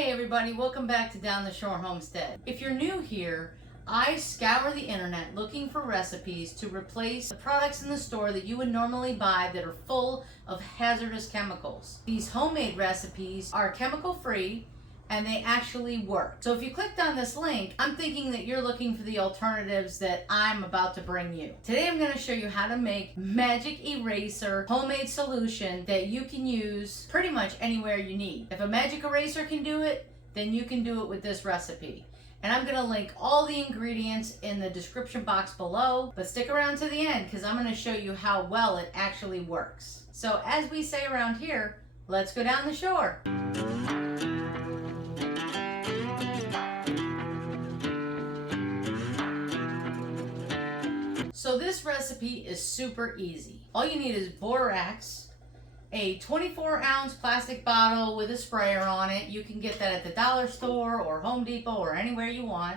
Hey everybody, welcome back to Down the Shore Homestead. If you're new here, I scour the internet looking for recipes to replace the products in the store that you would normally buy that are full of hazardous chemicals. These homemade recipes are chemical free and they actually work. So if you clicked on this link, I'm thinking that you're looking for the alternatives that I'm about to bring you. Today I'm going to show you how to make magic eraser homemade solution that you can use pretty much anywhere you need. If a magic eraser can do it, then you can do it with this recipe. And I'm going to link all the ingredients in the description box below, but stick around to the end because I'm going to show you how well it actually works. So as we say around here, let's go down the shore. So this recipe is super easy. All you need is borax, a 24-ounce plastic bottle with a sprayer on it. You can get that at the dollar store or Home Depot or anywhere you want.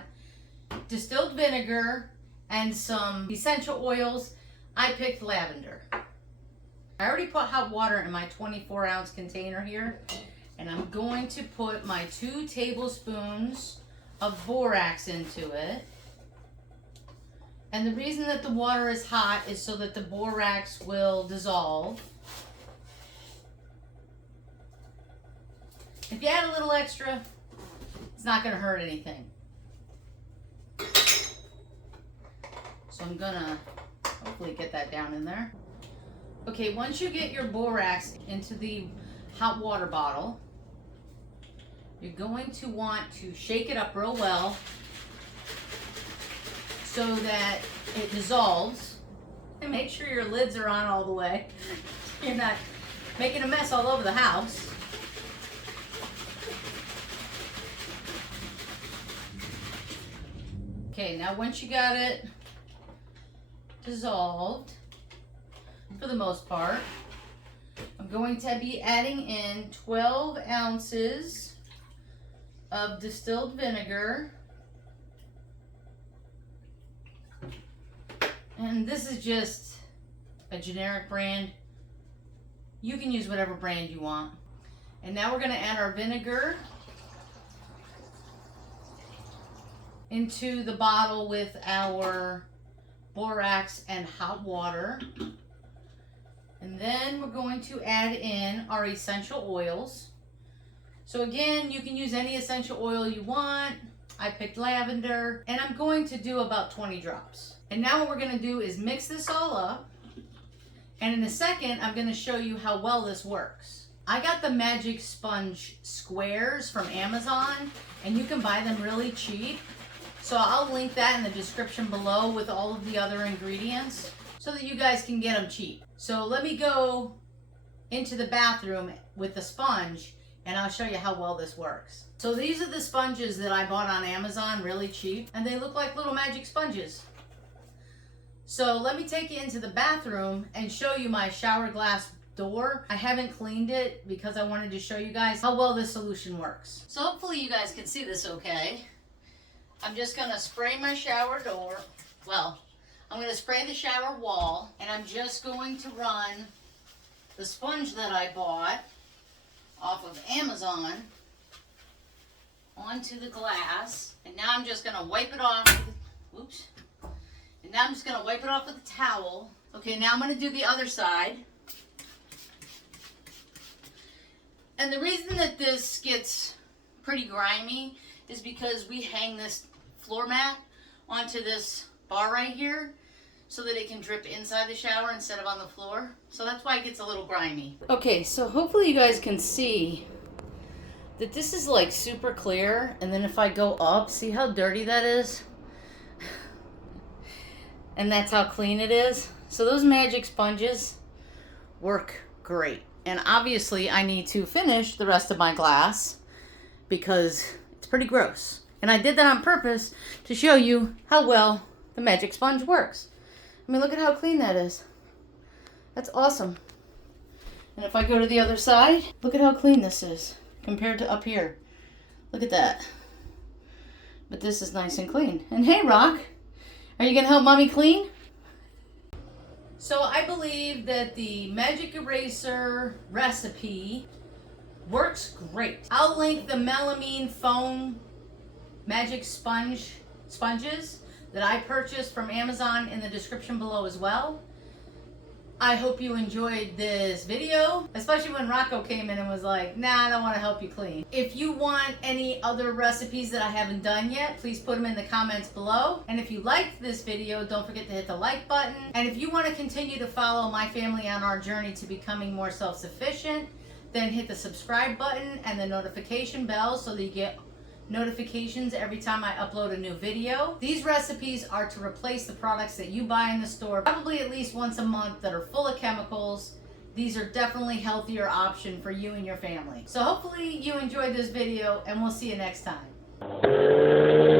Distilled vinegar and some essential oils. I picked lavender. I already put hot water in my 24-ounce container here, and I'm going to put my 2 tablespoons of borax into it. And the reason that the water is hot is so that the borax will dissolve. If you add a little extra, it's not going to hurt anything. So I'm going to hopefully get that down in there. Okay, once you get your borax into the hot water bottle, you're going to want to shake it up real well so that it dissolves. And make sure your lids are on all the way. You're not making a mess all over the house. Okay, now once you got it dissolved, for the most part, I'm going to be adding in 12 ounces of distilled vinegar. And this is just a generic brand. You can use whatever brand you want. And now we're going to add our vinegar into the bottle with our borax and hot water. And then we're going to add in our essential oils. So again, you can use any essential oil you want. I picked lavender, and I'm going to do about 20 drops. And now what we're going to do is mix this all up. And in a second, I'm going to show you how well this works. I got the magic sponge squares from Amazon, and you can buy them really cheap. So I'll link that in the description below with all of the other ingredients so that you guys can get them cheap. So let me go into the bathroom with the sponge and I'll show you how well this works. So these are the sponges that I bought on Amazon really cheap, and they look like little magic sponges. So let me take you into the bathroom and show you my shower glass door. I haven't cleaned it because I wanted to show you guys how well this solution works. So hopefully you guys can see this okay. I'm just gonna spray my shower door. Well, I'm gonna spray the shower wall, and I'm just going to run the sponge that I bought off of Amazon onto the glass. And now I'm just gonna wipe it off with, oops. And now I'm just gonna wipe it off with a towel. Okay, now I'm gonna do the other side. And the reason that this gets pretty grimy is because we hang this floor mat onto this bar right here so that it can drip inside the shower instead of on the floor. So that's why it gets a little grimy. Okay, so hopefully you guys can see that this is like super clear. And then if I go up, see how dirty that is? And that's how clean it is. So those magic sponges work great. And obviously I need to finish the rest of my glass because it's pretty gross. And I did that on purpose to show you how well the magic sponge works. I mean, look at how clean that is. That's awesome. And if I go to the other side, look at how clean this is compared to up here. Look at that. But this is nice and clean. And hey, Rock, are you gonna help Mommy clean? So I believe that the magic eraser recipe Works great. I'll link the Melamine foam magic sponges that I purchased from Amazon in the description below as well. I hope you enjoyed this video, especially when Rocco came in and was like, nah, I don't want to help you clean. If you want any other recipes that I haven't done yet, please put them in the comments below. And if you liked this video, don't forget to hit the like button. And if you want to continue to follow my family on our journey to becoming more self-sufficient, then hit the subscribe button and the notification bell so that you get notifications every time I upload a new video. These recipes are to replace the products that you buy in the store probably at least once a month that are full of chemicals. These are definitely healthier option for you and your family. So hopefully you enjoyed this video, and we'll see you next time.